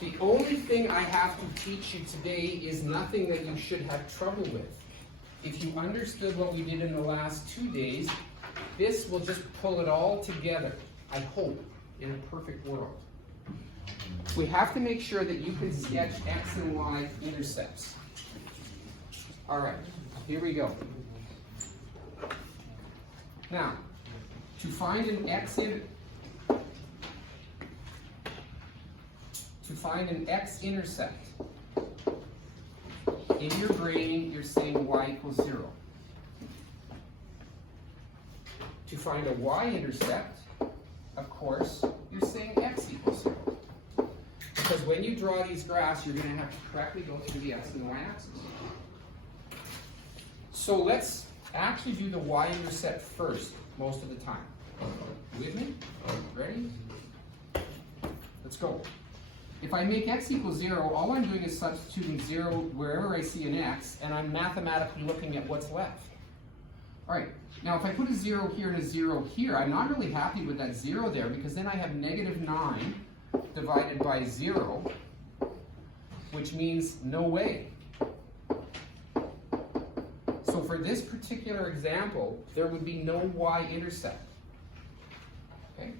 The only thing I have to teach you today is nothing that you should have trouble with. If you understood what we did in the last 2 days, this will just pull it all together, I hope, in a perfect world. We have to make sure that you can sketch X and Y intercepts. All right, here we go. Now, to find an X-intercept, in your brain, you're saying y equals 0. To find a y-intercept, of course, you're saying x equals 0. Because when you draw these graphs, you're going to have to correctly go through the x and y axis. So let's actually do the y-intercept first, most of the time. With me? Ready? Let's go. If I make x equals 0, all I'm doing is substituting 0 wherever I see an x, and I'm mathematically looking at what's left. All right, now if I put a 0 here and a 0 here, I'm not really happy with that 0 there, because then I have -9 divided by 0, which means no way. So for this particular example, there would be no y-intercept. Okay?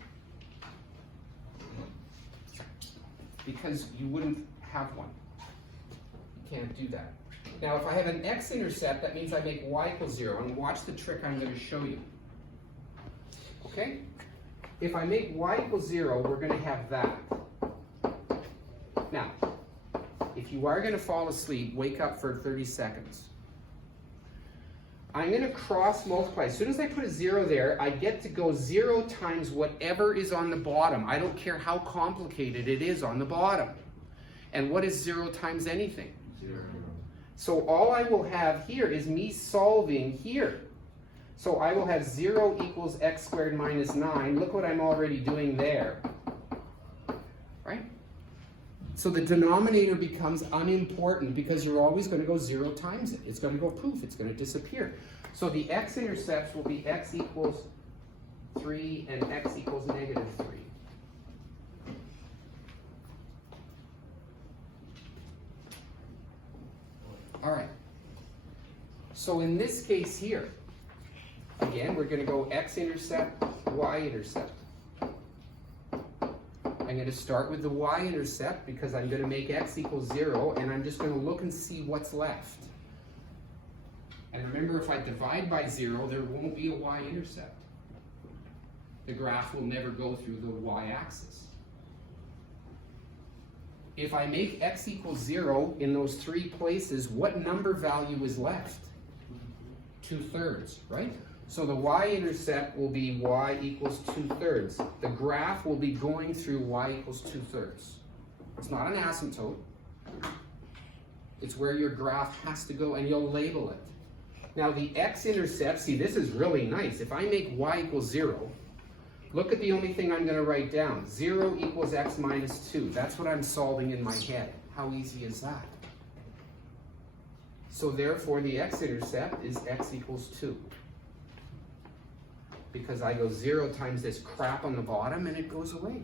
Because you wouldn't have one. You can't do that. Now if I have an x-intercept, that means I make y equals 0, and watch the trick I'm going to show you. Okay? If I make y equals 0, we're going to have that. Now, if you are going to fall asleep, wake up for 30 seconds. I'm going to cross multiply. As soon as I put a 0 there, I get to go 0 times whatever is on the bottom. I don't care how complicated it is on the bottom. And what is 0 times anything? 0. So all I will have here is me solving here. So I will have 0 equals x squared minus 9. Look what I'm already doing there. Right? So the denominator becomes unimportant because you're always going to go 0 times it. It's going to go poof, it's going to disappear. So the x-intercepts will be x equals 3 and x equals -3. All right. So in this case here, again, we're going to go x-intercept, y-intercept. I'm going to start with the y-intercept because I'm going to make x equals 0, and I'm just going to look and see what's left. And remember, if I divide by 0, there won't be a y-intercept. The graph will never go through the y-axis. If I make x equals 0 in those 3 places, what number value is left? 2/3, right? So the y-intercept will be y equals 2/3. The graph will be going through y equals 2/3. It's not an asymptote. It's where your graph has to go, and you'll label it. Now the x-intercept, see, this is really nice. If I make y equals 0, look at the only thing I'm going to write down. 0 equals x minus 2. That's what I'm solving in my head. How easy is that? So therefore the x-intercept is x equals 2. Because I go 0 times this crap on the bottom and it goes away.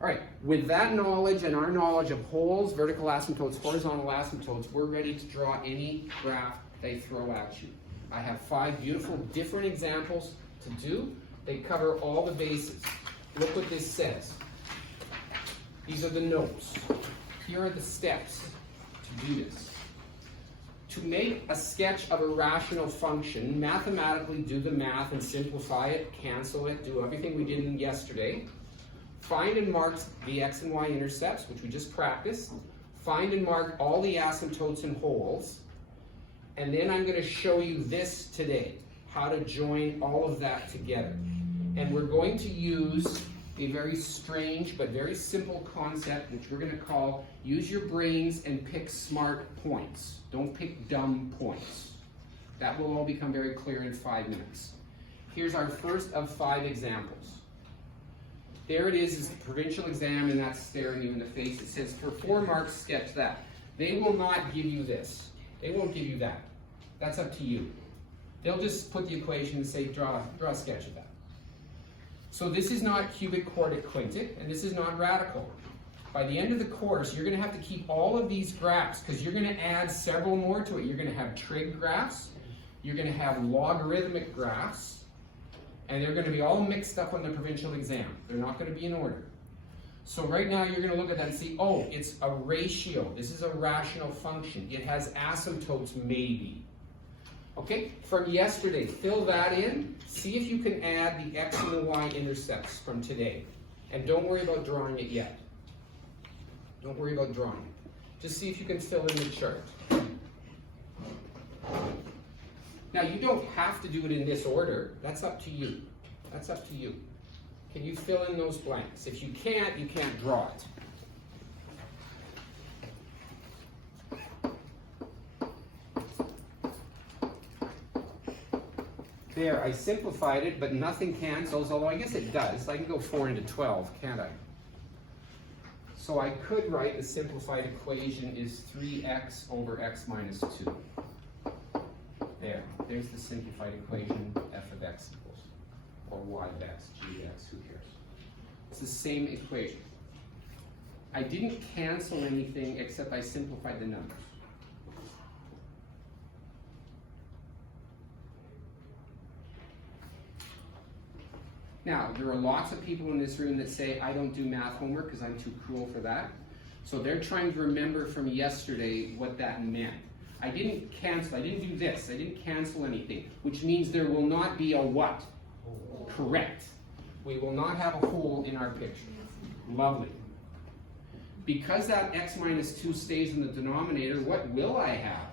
All right, with that knowledge and our knowledge of holes, vertical asymptotes, horizontal asymptotes, we're ready to draw any graph they throw at you. I have 5 beautiful different examples to do. They cover all the bases. Look what this says. These are the notes. Here are the steps to do this. To make a sketch of a rational function, mathematically do the math and simplify it, cancel it, do everything we did yesterday. Find and mark the x and y intercepts, which we just practiced. Find and mark all the asymptotes and holes. And then I'm going to show you this today, how to join all of that together. And we're going to use a very strange but very simple concept, which we're going to call use your brains and pick smart points. Don't pick dumb points. That will all become very clear in 5 minutes. Here's our first of 5 examples. There it is the provincial exam, and that's staring you in the face. It says for 4 marks, sketch that. They will not give you this. They won't give you that. That's up to you. They'll just put the equation and say draw a sketch of that. So this is not cubic, quartic, quintic, and this is not radical. by the end of the course, you're going to have to keep all of these graphs because you're going to add several more to it. You're going to have trig graphs, you're going to have logarithmic graphs, and they're going to be all mixed up on the provincial exam. They're not going to be in order. So right now you're going to look at that and see, oh, it's a ratio. This is a rational function. It has asymptotes maybe. Okay, from yesterday, fill that in. See if you can add the X and the Y intercepts from today. And don't worry about drawing it yet. Don't worry about drawing it. Just see if you can fill in the chart. Now, you don't have to do it in this order. That's up to you. That's up to you. Can you fill in those blanks? If you can't draw it. There, I simplified it, but nothing cancels, although I guess it does. I can go 4 into 12, can't I? So I could write the simplified equation is 3x over x minus 2. There's the simplified equation, f of x equals, or y of x, g of x, who cares? It's the same equation. I didn't cancel anything except I simplified the numbers. Now, there are lots of people in this room that say, I don't do math homework because I'm too cruel for that. So they're trying to remember from yesterday what that meant. I didn't cancel, I didn't do this, I didn't cancel anything, which means there will not be a what? Correct. We will not have a hole in our picture. Lovely. Because that x minus 2 stays in the denominator, what will I have?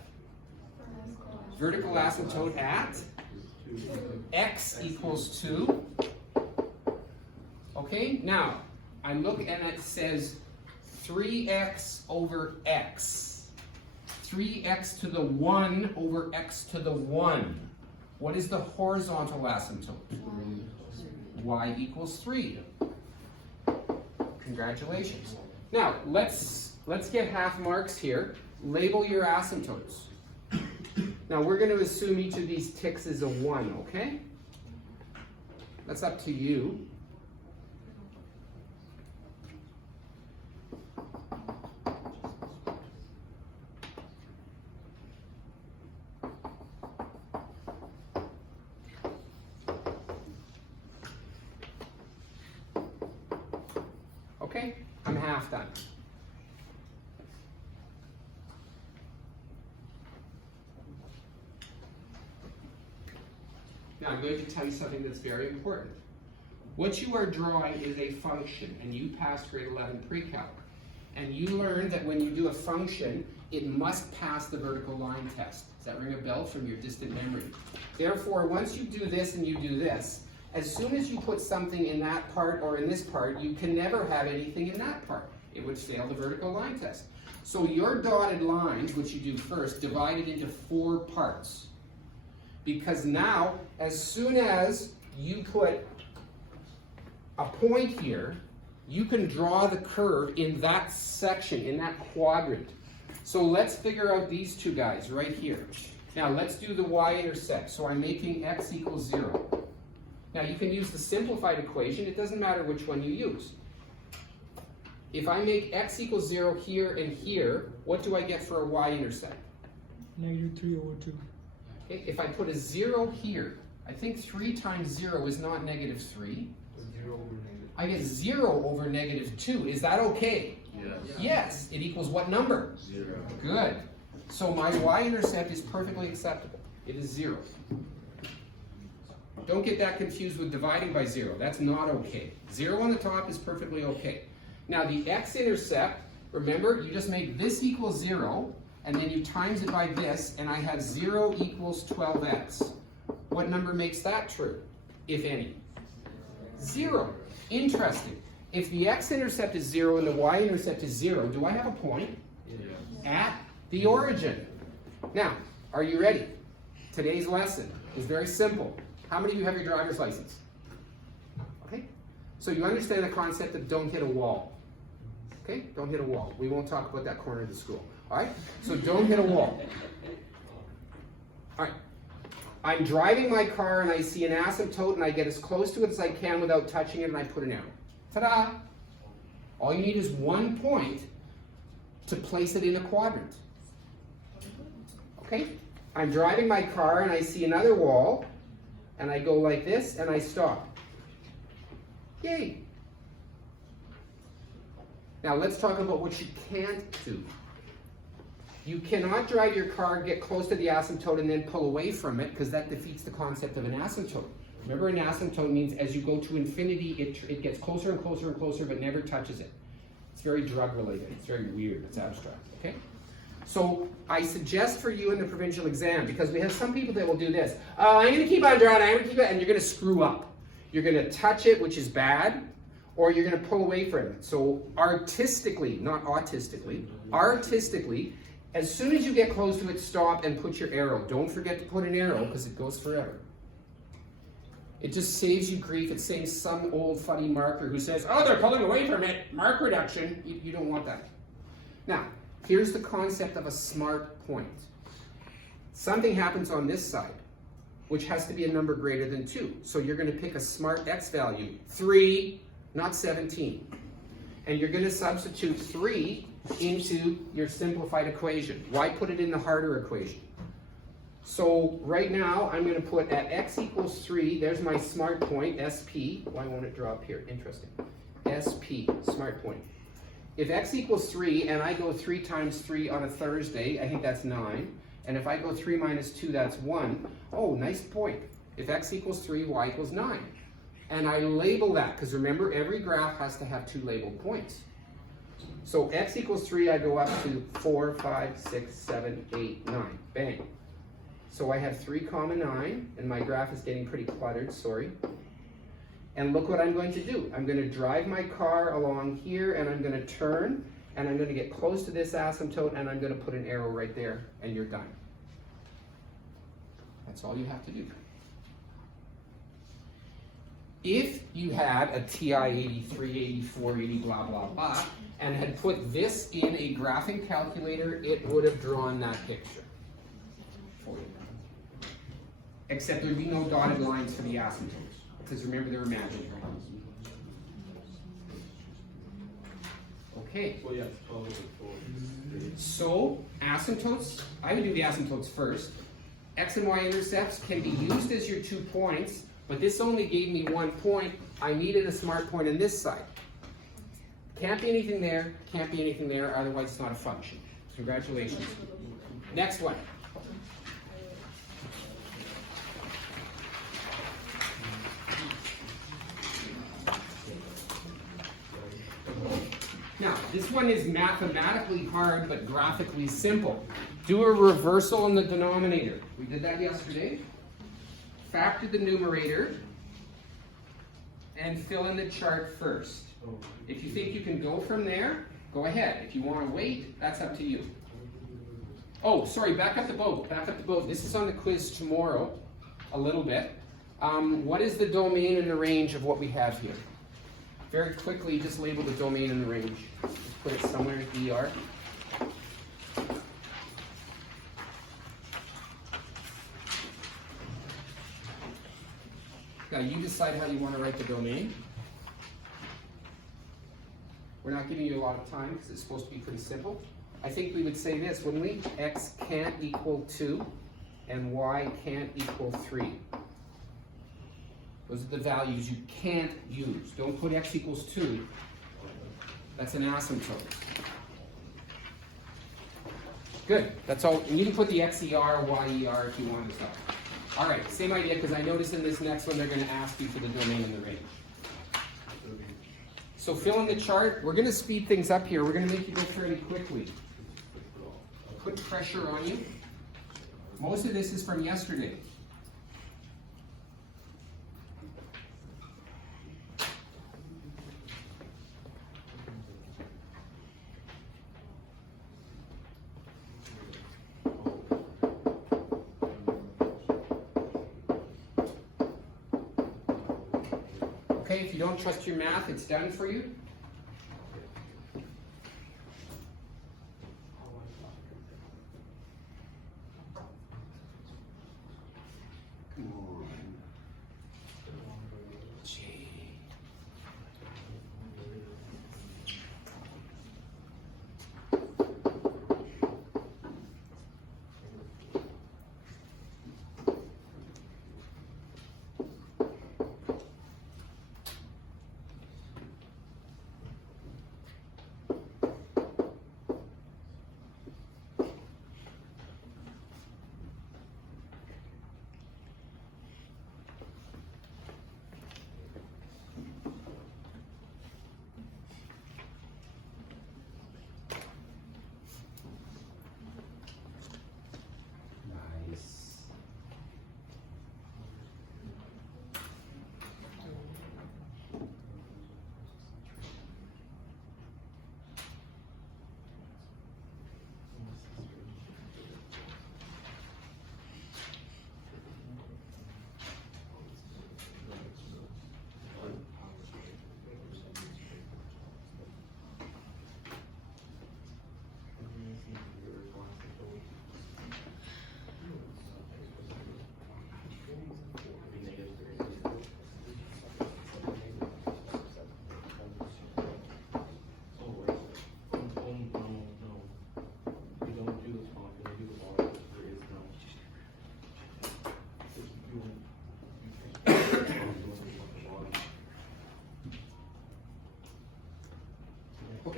Vertical asymptote at x equals 2. Okay, now I look and it says 3x over x. 3x to the 1 over x to the 1. What is the horizontal asymptote? Y equals 3. Congratulations. Now, let's get half marks here. Label your asymptotes. Now, we're going to assume each of these ticks is a 1, okay? That's up to you. Okay, I'm half done. Now I'm going to tell you something that's very important. What you are drawing is a function, and you passed grade 11 pre-calc. And you learned that when you do a function, it must pass the vertical line test. Does that ring a bell from your distant memory? Therefore, once you do this and you do this, as soon as you put something in that part or in this part, you can never have anything in that part. It would fail the vertical line test. So your dotted lines, which you do first, divided into 4 parts. Because now, as soon as you put a point here, you can draw the curve in that section, in that quadrant. So let's figure out these two guys right here. Now let's do the y-intercept. So I'm making x equals 0. Now you can use the simplified equation. It doesn't matter which one you use. If I make x equals 0 here and here, what do I get for a y-intercept? -3 over 2. Okay, if I put a 0 here, I think 3 times 0 is not -3. 0 over negative. I get 0 over -2. Is that okay? Yes. Yes. It equals what number? 0. Good. So my y-intercept is perfectly acceptable. It is 0. Don't get that confused with dividing by 0. That's not okay. 0 on the top is perfectly okay. Now the x-intercept, remember, you just make this equal 0, and then you times it by this, and I have 0 equals 12x. What number makes that true, if any? 0. Interesting. If the x-intercept is 0 and the y-intercept is 0, do I have a point? Yes. At the origin. Now, are you ready? Today's lesson is very simple. How many of you have your driver's license? Okay? So you understand the concept of don't hit a wall. Okay? Don't hit a wall. We won't talk about that corner of the school. Alright? So don't hit a wall. Alright. I'm driving my car and I see an asymptote and I get as close to it as I can without touching it and I put an arrow. Ta-da! All you need is 1 point to place it in a quadrant. Okay? I'm driving my car and I see another wall, and I go like this and I stop. Yay! Now let's talk about what you can't do. You cannot drive your car, get close to the asymptote, and then pull away from it, because that defeats the concept of an asymptote. Remember, an asymptote means as you go to infinity, it gets closer and closer and closer, but never touches it. It's very drug related. It's very weird. It's abstract. Okay? So I suggest for you in the provincial exam, because we have some people that will do this. I'm going to keep on driving. I'm going to keep it, and you're going to screw up. You're going to touch it, which is bad, or you're going to pull away from it. So artistically, not autistically, artistically, as soon as you get close to it, stop and put your arrow. Don't forget to put an arrow, because it goes forever. It just saves you grief. It saves some old funny marker who says, oh, they're pulling away from it, mark reduction. You don't want that. Now, here's the concept of a smart point. Something happens on this side, which has to be a number greater than 2. So you're going to pick a smart x value, 3, not 17. And you're going to substitute 3 into your simplified equation. Why put it in the harder equation? So right now, I'm going to put at x equals 3, there's my smart point, SP. Why won't it draw up here? Interesting. SP, smart point. If x equals 3, and I go 3 times 3 on a Thursday, I think that's 9. And if I go 3 minus 2, that's 1. Oh, nice point. If x equals 3, y equals 9. And I label that, because remember, every graph has to have 2 labeled points. So x equals 3, I go up to 4, 5, 6, 7, 8, 9. Bang. So I have 3, 9, and my graph is getting pretty cluttered, sorry. And look what I'm going to do. I'm going to drive my car along here, and I'm going to turn, and I'm going to get close to this asymptote, and I'm going to put an arrow right there, and you're done. That's all you have to do. If you had a TI 83, 84, 80, blah, blah, blah, and had put this in a graphing calculator, it would have drawn that picture for you. Except there'd be no dotted lines for the asymptotes, because remember, they're imaginary. Okay. So, asymptotes, I would do the asymptotes first. X and Y intercepts can be used as your 2 points, but this only gave me 1 point. I needed a smart point on this side. Can't be anything there, can't be anything there, otherwise it's not a function. Congratulations. Next one. Now, this one is mathematically hard, but graphically simple. Do a reversal in the denominator. We did that yesterday. Factor the numerator and fill in the chart first. If you think you can go from there, go ahead. If you want to wait, that's up to you. Oh, sorry, back up the boat. Back up the boat. This is on the quiz tomorrow, a little bit. What is the domain and the range of what we have here? Very quickly, just label the domain and the range. Just put it somewhere in ER. Now you decide how you want to write the domain. We're not giving you a lot of time because it's supposed to be pretty simple. I think we would say this, wouldn't we? X can't equal 2 and y can't equal 3. Those are the values you can't use. Don't put x equals 2. That's an asymptote. Good. That's all. You can put the XER, YER if you want to. All right. Same idea, because I notice in this next one they're going to ask you for the domain and the range. So fill in the chart. We're going to speed things up here. We're going to make you go fairly quickly. Put pressure on you. Most of this is from yesterday. Okay, if you don't trust your math, it's done for you. Come on. J.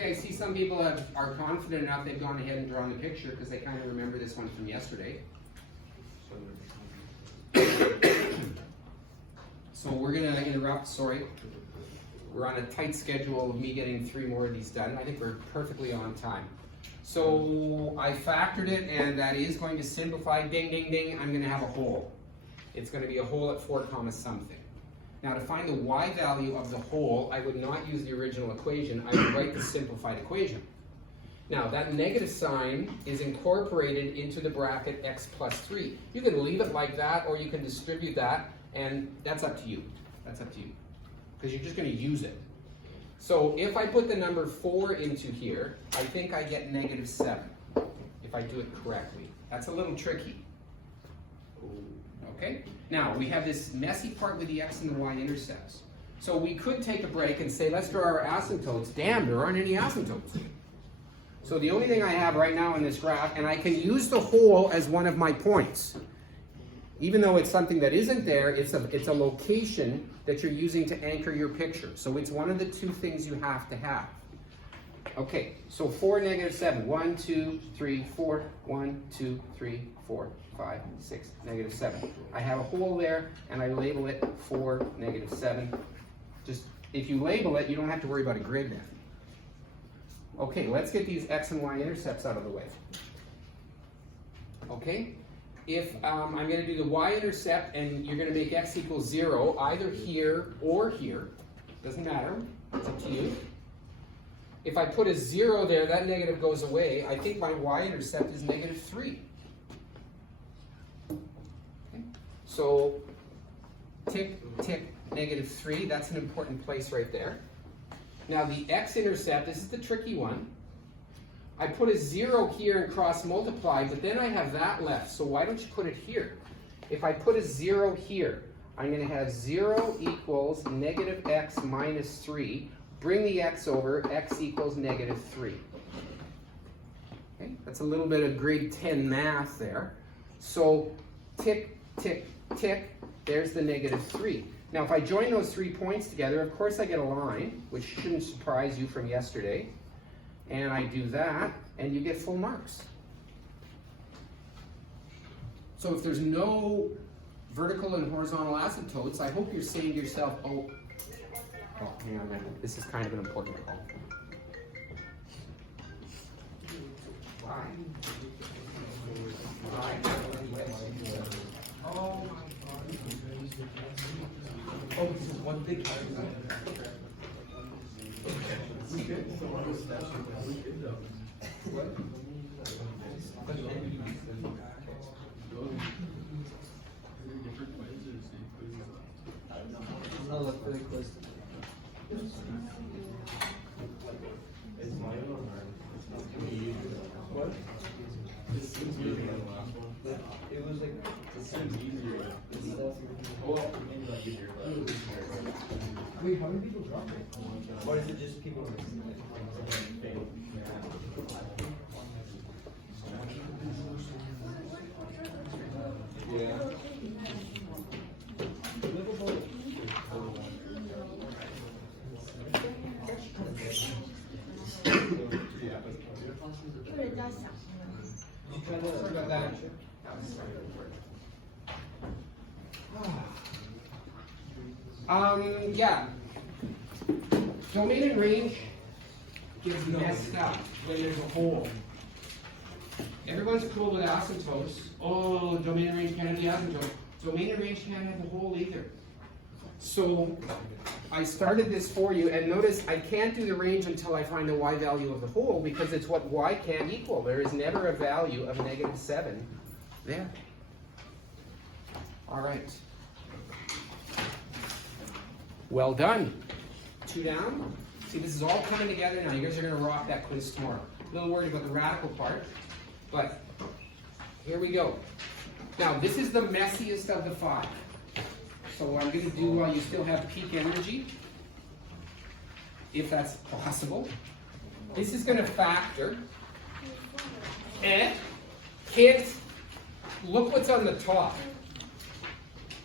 Okay, I see some people are confident enough they've gone ahead and drawn the picture because they kind of remember this one from yesterday. So we're going to interrupt, sorry. We're on a tight schedule of me getting 3 more of these done. I think we're perfectly on time. So I factored it, and that is going to simplify. Ding, ding, ding. I'm going to have a hole. It's going to be a hole at 4 comma something. Now to find the y value of the hole, I would not use the original equation. I would write the simplified equation. Now that negative sign is incorporated into the bracket x plus 3. You can leave it like that, or you can distribute that, and that's up to you. That's up to you. Because you're just going to use it. So if I put the number 4 into here, I think I get negative 7, if I do it correctly. That's a little tricky. Okay? Now, we have this messy part with the x and the y-intercepts. So we could take a break and say, let's draw our asymptotes. Damn, there aren't any asymptotes. So the only thing I have right now in this graph, and I can use the hole as one of my points. Even though it's something that isn't there, it's a location that you're using to anchor your picture. So it's one of the 2 things you have to have. Okay, so 4, negative 7. 1, 2, 3, 4. 1, 2, 3, 4, 5, 6, negative 7. I have a hole there, and I label it 4, negative 7. Just, if you label it, you don't have to worry about a grid then. Okay, let's get these x and y intercepts out of the way. Okay? If I'm going to do the y-intercept, and you're going to make x equals 0, either here or here. Doesn't matter. It's up to you. If I put a 0 there, that negative goes away. I think my y-intercept is negative 3. Okay. So, tick, tick, negative 3. That's an important place right there. Now the x-intercept, this is the tricky one. I put a 0 here and cross multiply, but then I have that left, so why don't you put it here? If I put a 0 here, I'm going to have 0 equals negative x minus 3. Bring the x over, x equals negative 3. Okay, that's a little bit of grade 10 math there. So tick, tick, tick, there's the negative 3. Now if I join those 3 points together, of course I get a line, which shouldn't surprise you from yesterday. And I do that, and you get full marks. So if there's no vertical and horizontal asymptotes, I hope you're saying to yourself, oh, hang on a minute, this is kind of an important call. Why? Oh my God. Oh, this is one big we good. We good though. What? I'll look really close. It's my own or what? It seems easier than the last one. It was like It seems easier. Oh, maybe not easier, but wait, how many people dropped it? Or is it just people? yeah. Yeah. Domain and range gets messed up when there's a hole. Everyone's cool with asymptotes. Oh, domain and range can't have the asymptote. Domain and range can't have the hole either. So I started this for you, and notice I can't do the range until I find the y value of the hole, because it's what y can't equal. There is never a value of negative 7 there. All right. Well done. 2 down. See, this is all coming together now. You guys are going to rock that quiz tomorrow. A little worried about the radical part, but here we go. Now, this is the messiest of the 5. So what I'm going to do while you still have peak energy, if that's possible, this is going to factor. And kids, look what's on the top.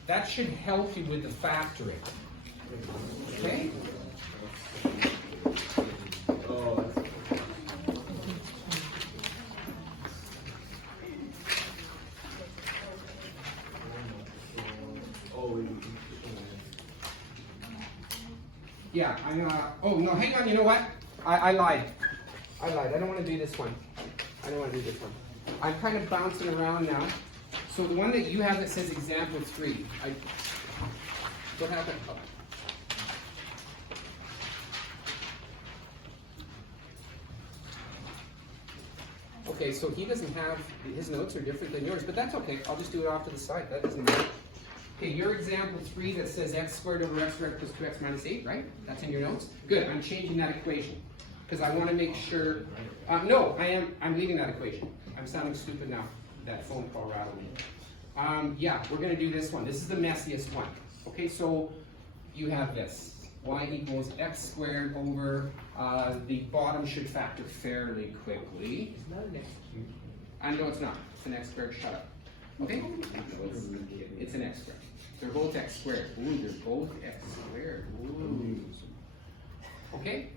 That should help you with the factoring. Okay? Oh, that's Yeah, oh no, hang on, you know what? I lied. I don't want to do this one. I don't want to do this one. I'm kind of bouncing around now. So the one that you have that says example 3, what happened? Oh. Okay, so he doesn't have, his notes are different than yours, but that's okay. I'll just do it off to the side. That doesn't matter. Okay, your example 3 that says x squared over x squared plus 2x minus 8, right? That's in your notes? Good, I'm changing that equation. Because I want to make sure, no, I'm leaving that equation. I'm sounding stupid now. That phone call rattled me. Yeah, we're going to do this one. This is the messiest one. Okay, so you have this. Y equals x squared over, the bottom should factor fairly quickly. It's not an X cube. I know it's not. It's an x squared. Shut up. Okay? It's an x squared. They're both x squared. Ooh, they're both x squared. Ooh. Okay?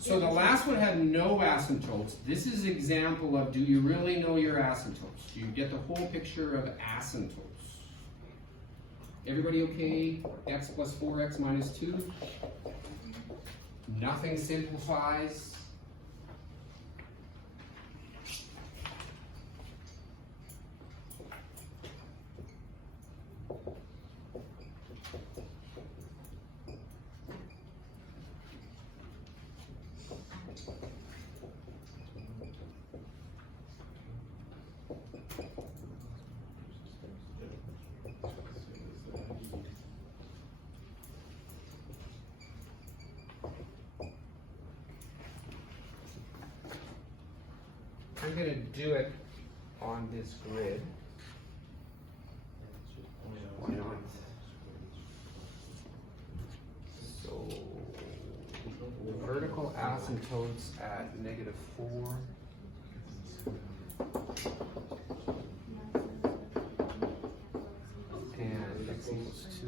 So the last one had no asymptotes. This is an example of, do you really know your asymptotes? Do you get the whole picture of asymptotes? Everybody okay? X plus 4x minus 2? Nothing simplifies. I'm going to do it on this grid. Why not? So, vertical asymptotes at -4. And x equals 2.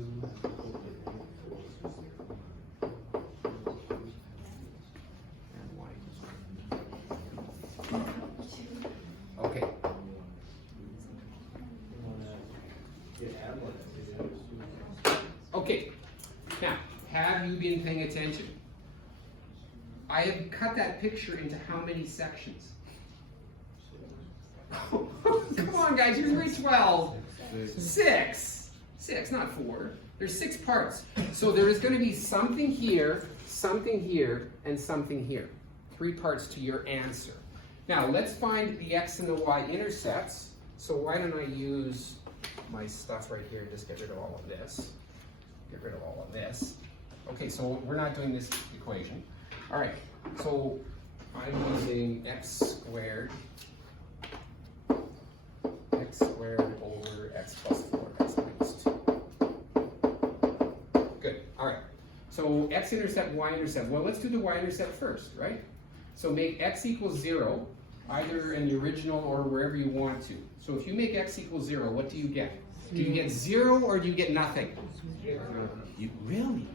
And y equals 1. Okay. Okay. Now, have you been paying attention? I have cut that picture into how many sections? Come on, guys, you're in grade 12. 6. 6, not 4. There's 6 parts. So there is going to be something here, and something here. 3 parts to your answer. Now, let's find the x and the y-intercepts. So why don't I use my stuff right here and just get rid of all of this. Get rid of all of this. Okay, so we're not doing this equation. All right, so I'm using x squared over x plus 4, x minus 2. Good, all right. So x-intercept, y-intercept. Well, let's do the y-intercept first, right? So make x equals 0, either in the original or wherever you want to. So if you make x equals 0, what do you get? Do you get 0 or do you get nothing? 0. You really?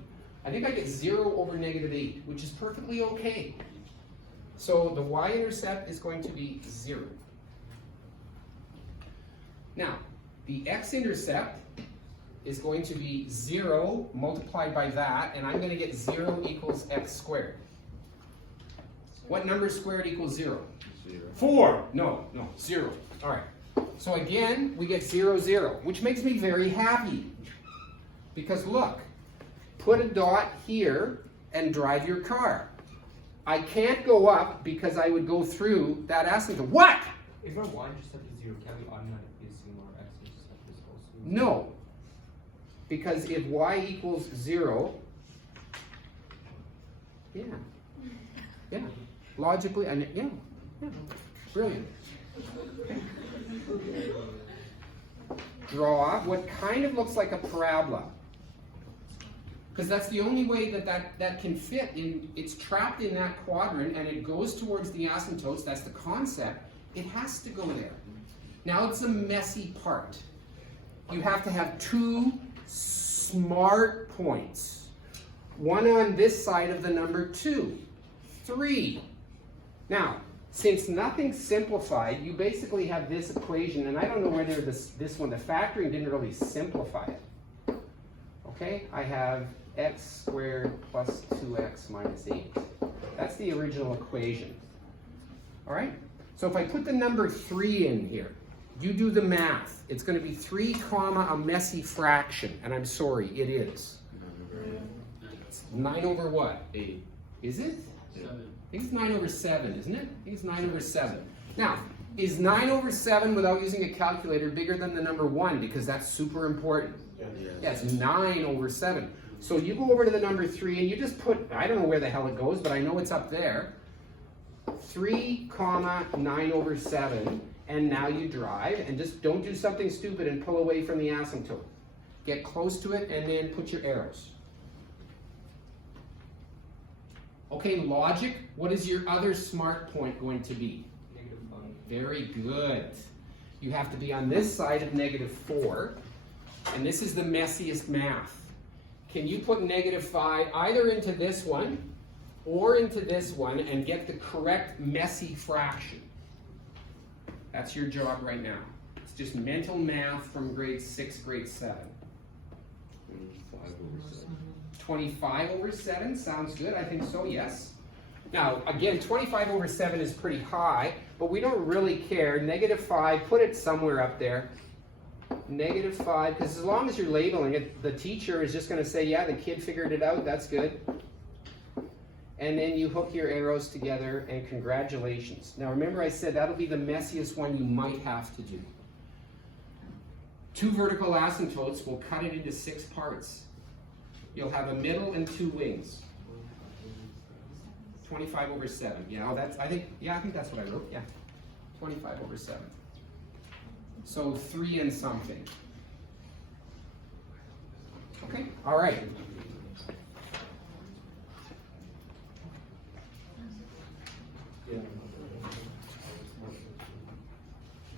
I think I get 0 over -8, which is perfectly okay. So the y-intercept is going to be 0. Now, the x-intercept is going to be 0 multiplied by that, and I'm going to get 0 equals x squared. What number squared equals 0? 4. No, 0. All right. So again, we get 0, 0, which makes me very happy. Because look, put a dot here and drive your car. I can't go up because I would go through that asymptote. What? If our y-intercept is 0, can we automatically assume our x-intercept is also 0? No. Because if y equals 0, yeah. Logically, and yeah. Brilliant. Okay. Draw what kind of looks like a parabola. Because that's the only way that can fit in. It's trapped in that quadrant and it goes towards the asymptotes. That's the concept. It has to go there. Now it's a messy part. You have to have 2 smart points. One on this side of the number 2. 3. Now, since nothing's simplified, you basically have this equation, and I don't know whether this one, the factoring didn't really simplify it. Okay, I have x squared plus 2x minus 8. That's the original equation. All right? So if I put the number 3 in here, you do the math. It's going to be 3 comma a messy fraction. And I'm sorry, it is. It's 9 over what? 8. Is it? 7. I think it's 9 over 7, isn't it? I think it's 9 over 7. Now, is 9 over 7 without using a calculator bigger than the number 1? Because that's super important. Yeah, it's 9 over 7. So you go over to the number 3 and you just put, I don't know where the hell it goes, but I know it's up there. 3 comma 9 over 7. And now you drive, and just don't do something stupid and pull away from the asymptote. Get close to it and then put your arrows. Okay, logic, what is your other smart point going to be? -5. Very good. You have to be on this side of -4, and this is the messiest math. Can you put -5 either into this one or into this one and get the correct messy fraction? That's your job right now. It's just mental math from grade 6, grade 7. 25 over 7 sounds good. I think so, yes. Now, again, 25 over 7 is pretty high, but we don't really care. -5, put it somewhere up there. -5, because as long as you're labeling it, the teacher is just going to say, yeah, the kid figured it out, that's good. And then you hook your arrows together, and congratulations. Now remember I said that'll be the messiest one you might have to do. 2 vertical asymptotes will cut it into 6 parts. You'll have a middle and 2 wings. 25 over 7. Yeah, I think that's what I wrote. Yeah, 25 over 7. So 3 and something. Okay, all right.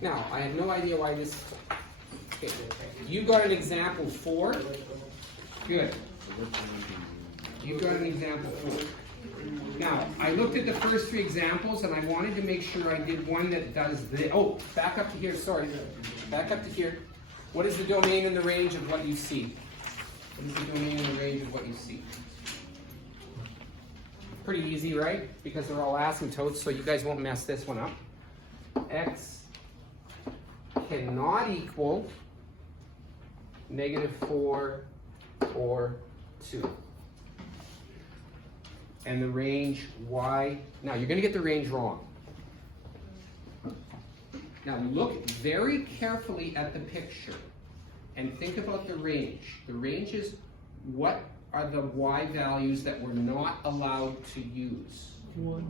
Now, I have no idea why this... Okay. You got an example 4? Good. You've got an example 4. Now, I looked at the first 3 examples and I wanted to make sure I did one that does the... Oh, back up to here, sorry. Back up to here. What is the domain and the range of what you see? What is the domain and the range of what you see? Pretty easy, right? Because they're all asymptotes, so you guys won't mess this one up. X cannot equal -4 or 2. And the range y, now you're going to get the range wrong. Now look very carefully at the picture and think about the range. The range is what are the y values that we're not allowed to use? 1.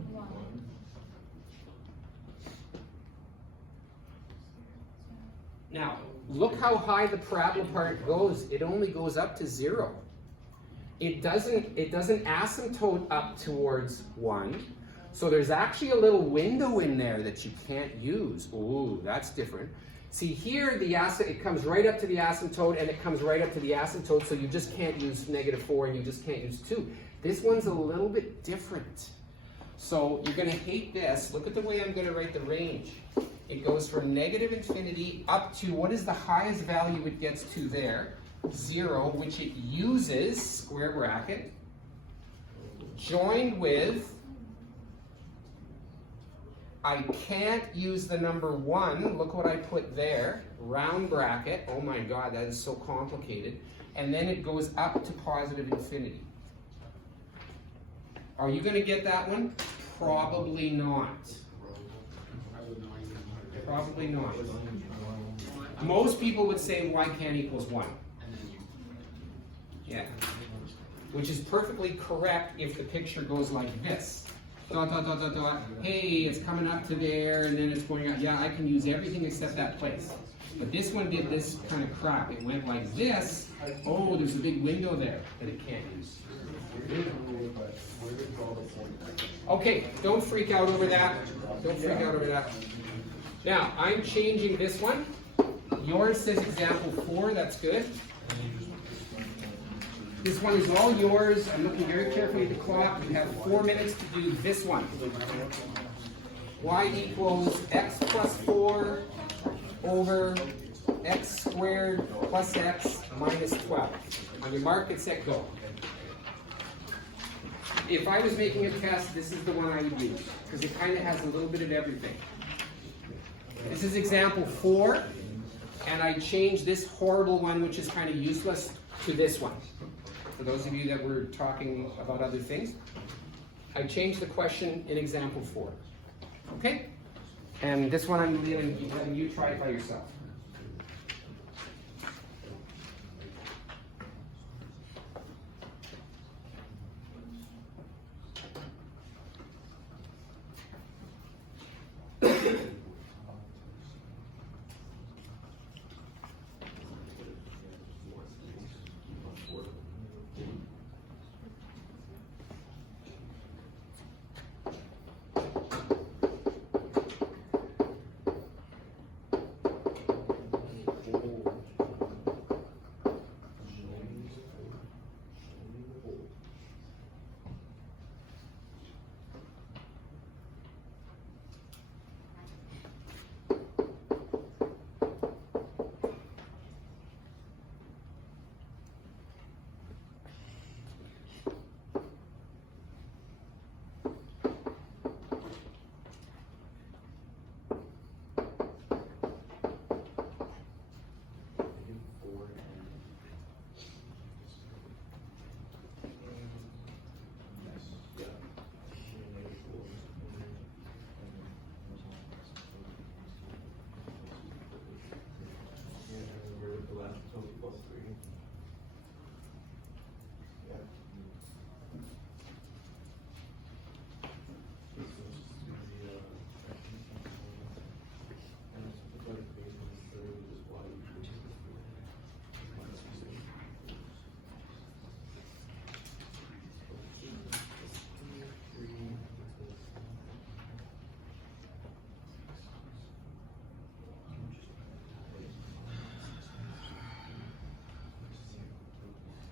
Now, look how high the parabola part goes. It only goes up to 0. It doesn't asymptote up towards 1. So there's actually a little window in there that you can't use. Ooh, that's different. See here, it comes right up to the asymptote and it comes right up to the asymptote, so you just can't use -4 and you just can't use 2. This one's a little bit different. So you're going to hate this. Look at the way I'm going to write the range. It goes from -infinity up to, what is the highest value it gets to there? 0, which it uses, square bracket, joined with, I can't use the number 1, look what I put there, round bracket, oh my god, that is so complicated, and then it goes up to +infinity. Are you going to get that one? Probably not. Probably not. Most people would say y can equals 1. Yeah. Which is perfectly correct if the picture goes like this. Dot, dot, dot, dot, dot. Hey, it's coming up to there, and then it's going out. Yeah, I can use everything except that place. But this one did this kind of crap. It went like this. Oh, there's a big window there that it can't use. Okay, don't freak out over that. Don't freak out over that. Now, I'm changing this one. Yours says example 4, that's good. This one is all yours. I'm looking very carefully at the clock. You have 4 minutes to do this one. Y equals x plus 4 over x squared plus x minus 12. On your mark, get set, go. if I was making a test, this is the one I would use, because it kind of has a little bit of everything. This is example 4, and I changed this horrible one, which is kind of useless, to this one. For those of you that were talking about other things, I changed the question in example 4. Okay? And this one I'm letting you try it by yourself.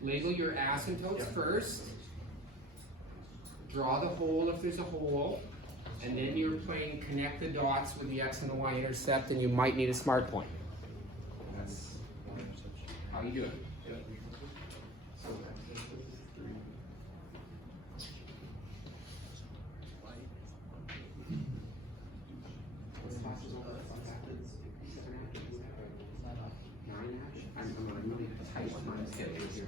Label your asymptotes first. Draw the hole if there's a hole. And then you're playing connect the dots with the X and the Y-Intercept, and you might need a smart point. That's how you do it. I'm really tight on my schedule here.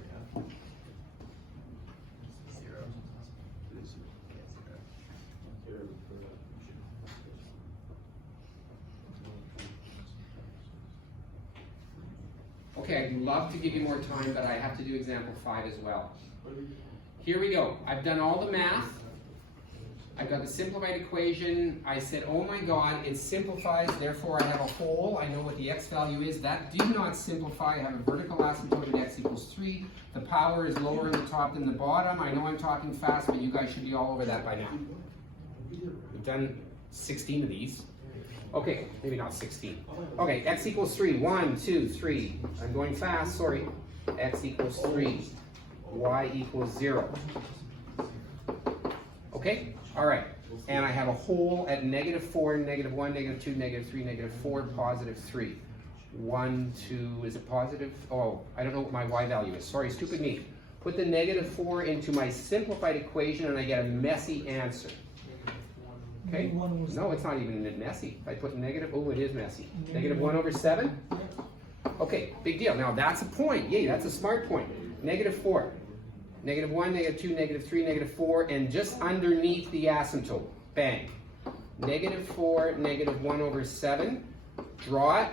Okay, I'd love to give you more time, but I have to do example 5 as well. Here we go. I've done all the math. I've got the simplified equation. I said, oh my God, it simplifies, therefore I have a hole. I know what the x value is. That did not simplify. I have a vertical asymptote at x equals 3. The power is lower in the top than the bottom. I know I'm talking fast, but you guys should be all over that by now. We've done 16 of these. Okay, maybe not 16. Okay, x equals 3. 1, 2, 3. I'm going fast, sorry. X equals 3. Y equals 0. Okay? All right. And I have a hole at -4, -1, -2, -3, -4, +3. 1, 2, is it positive? Oh, I don't know what my y value is. Sorry, stupid me. Put the -4 into my simplified equation and I get a messy answer. Okay? No, it's not even messy. If I put negative, oh, it is messy. -1/7? Okay, big deal. Now that's a point. Yay, that's a smart point. -4. -1, -2, -3, -4, and just underneath the asymptote. Bang. -4, -1/7. Draw it.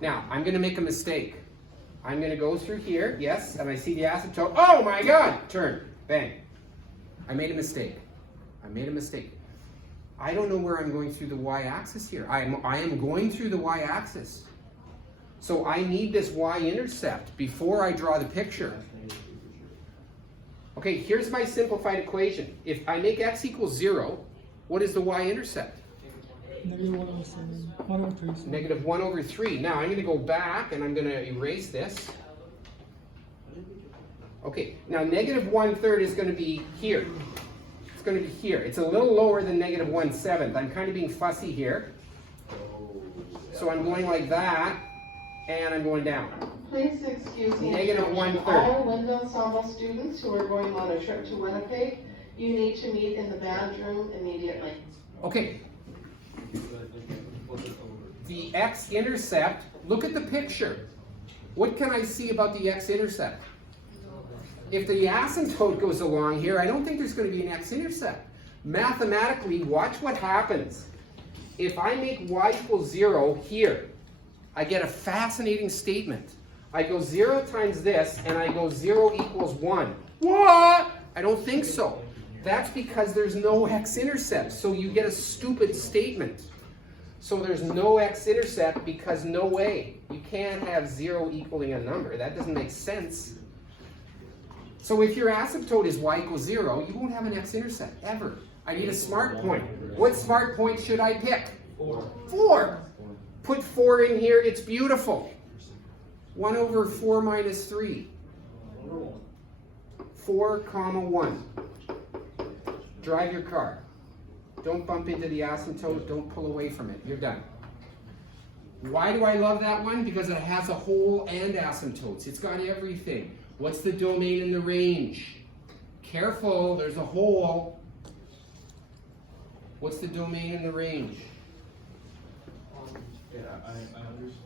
Now, I'm going to make a mistake. I'm going to go through here, yes, and I see the asymptote. Oh my God! Turn. Bang. I made a mistake. I made a mistake. I don't know where I'm going through the y-axis here. I am going through the y-axis. So I need this y-intercept before I draw the picture. Okay, here's my simplified equation. If I make x equals 0, what is the y-intercept? -1/3. Now I'm going to go back and I'm going to erase this. Okay, now -1/3 is going to be here. It's going to be here. It's a little lower than -1/7. I'm kind of being fussy here. So I'm going like that, and I'm going down. Please excuse me. -1/3. All Lind Ensemble students who are going on a trip to Winnipeg, You need to meet in the bedroom immediately. Okay, the X-Intercept, look at the picture. What can I see about the X-Intercept? If the asymptote goes along here, I don't think there's going to be an X-Intercept. Mathematically, watch what happens. If I make y equals 0 here, I get a fascinating statement. I go 0 times this, and I go 0 equals 1. What? I don't think so. That's because there's no X-intercept, so you get a stupid statement. So there's no X-intercept because no way. You can't have 0 equaling a number. That doesn't make sense. So if your asymptote is y equals 0, you won't have an X-intercept, ever. I need a smart point. What smart point should I pick? 4. 4. Put 4 in here, it's beautiful. 1 over 4 minus 3. 4 comma 1. Drive your car. Don't bump into the asymptote, don't pull away from it, you're done. Why do I love that one? Because it has a hole and asymptotes. It's got everything. What's the domain and the range? Careful, there's a hole. What's the domain and the range? Yeah, I understand.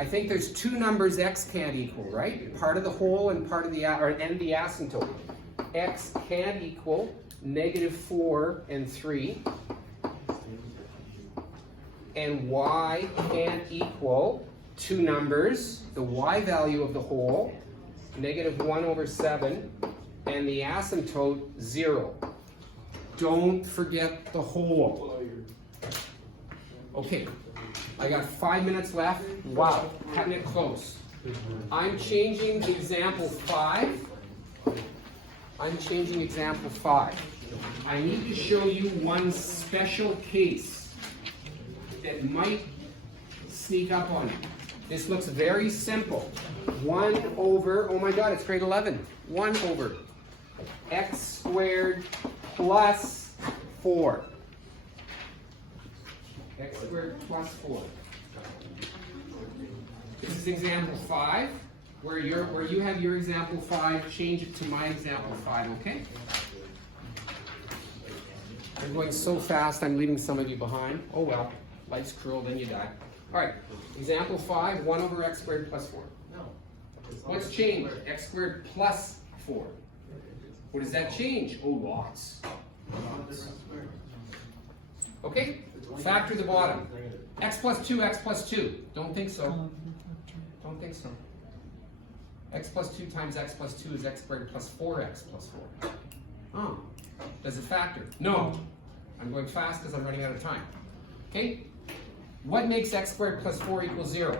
I think there's 2 numbers x can't equal, right? Part of the whole and part of the and the asymptote. X can't equal -4 and 3, and y can't equal 2 numbers, the y value of the whole, -1 over 7, and the asymptote 0. Don't forget the whole. Okay. I got 5 minutes left. Wow, cutting it close. I'm changing example 5. I'm changing example 5. I need to show you one special case that might sneak up on you. This looks very simple. 1 over, oh my god, it's grade 11. 1 over x squared plus 4. X squared plus 4. This is example 5. Where you have your example 5, change it to my example 5, okay? I'm going so fast, I'm leaving some of you behind. Oh well, life's cruel, then you die. All right, example 5, 1 over x squared plus 4. What's changed? X squared plus 4. What does that change? Oh, lots. Okay, factor the bottom. X plus 2, x plus 2. Don't think so. Don't think so. X plus 2 times x plus 2 is x squared plus 4x plus 4. Oh, does it factor? No. I'm going fast because I'm running out of time. Okay, what makes x squared plus 4 equal 0?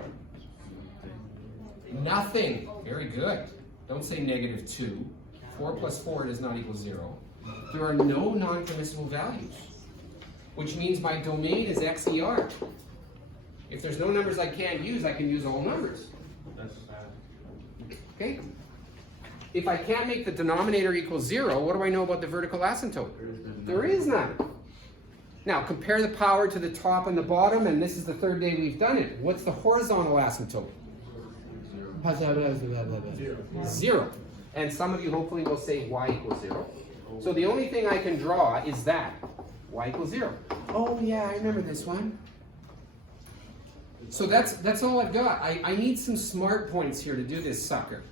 Nothing. Very good. Don't say -2. 4 plus 4 does not equal 0. There are no non-permissible values, which means my domain is XER. If there's no numbers I can't use, I can use all numbers. Okay? If I can't make the denominator equal 0, what do I know about the vertical asymptote? There is none. Now, compare the power to the top and the bottom, and this is the 3rd day we've done it. What's the horizontal asymptote? 0. And some of you hopefully will say y equals 0. So the only thing I can draw is that. Y equals 0. Oh yeah, I remember this one. So that's all I've got. I need some smart points here to do this sucker.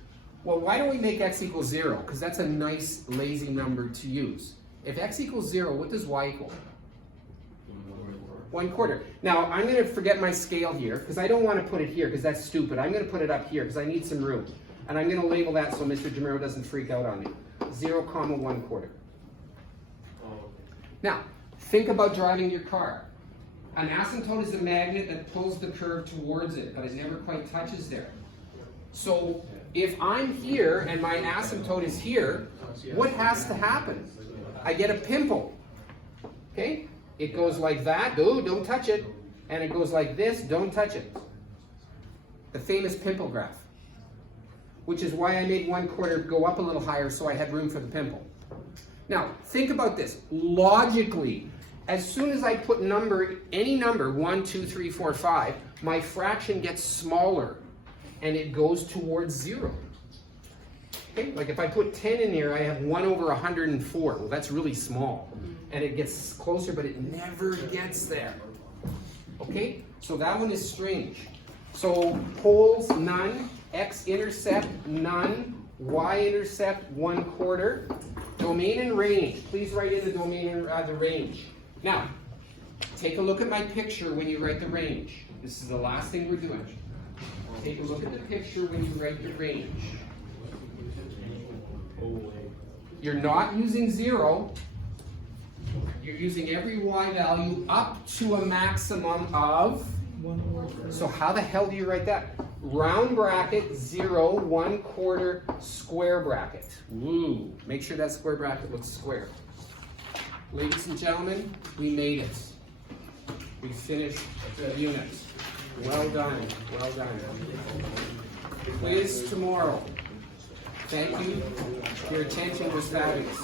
Well, why don't we make x equals 0? Because that's a nice, lazy number to use. If x equals 0, what does y equal? 1/4. Now, I'm going to forget my scale here, because I don't want to put it here, because that's stupid. I'm going to put it up here, because I need some room. And I'm going to label that so Mr. Jamiro doesn't freak out on me. 0, 1/4. Now, think about driving your car. An asymptote is a magnet that pulls the curve towards it, but it never quite touches there. So, if I'm here and my asymptote is here, what has to happen? I get a pimple. Okay? It goes like that, ooh, don't touch it. And it goes like this, don't touch it. The famous pimple graph. Which is why I made 1/4 go up a little higher so I had room for the pimple. Now, think about this. Logically, as soon as I put any number, 1, 2, 3, 4, 5, my fraction gets smaller. and it goes towards 0. Okay, like if I put 10 in there, I have 1 over 104. Well, that's really small. And it gets closer, but it never gets there. Okay, so that one is strange. So poles, none. X-intercept, none. Y-intercept, 1/4. Domain and range. Please write in the domain and the range. Now, take a look at my picture when you write the range. This is the last thing we're doing. Take a look at the picture when you write the range. You're not using 0. You're using every y value up to a maximum of. 1/4. So how the hell do you write that? Round bracket, 0, 1/4 square bracket. Woo. Make sure that square bracket looks square. Ladies and gentlemen, we made it. We finished the unit. Well done. Well done. Quiz tomorrow. Thank you. Your attention was fabulous.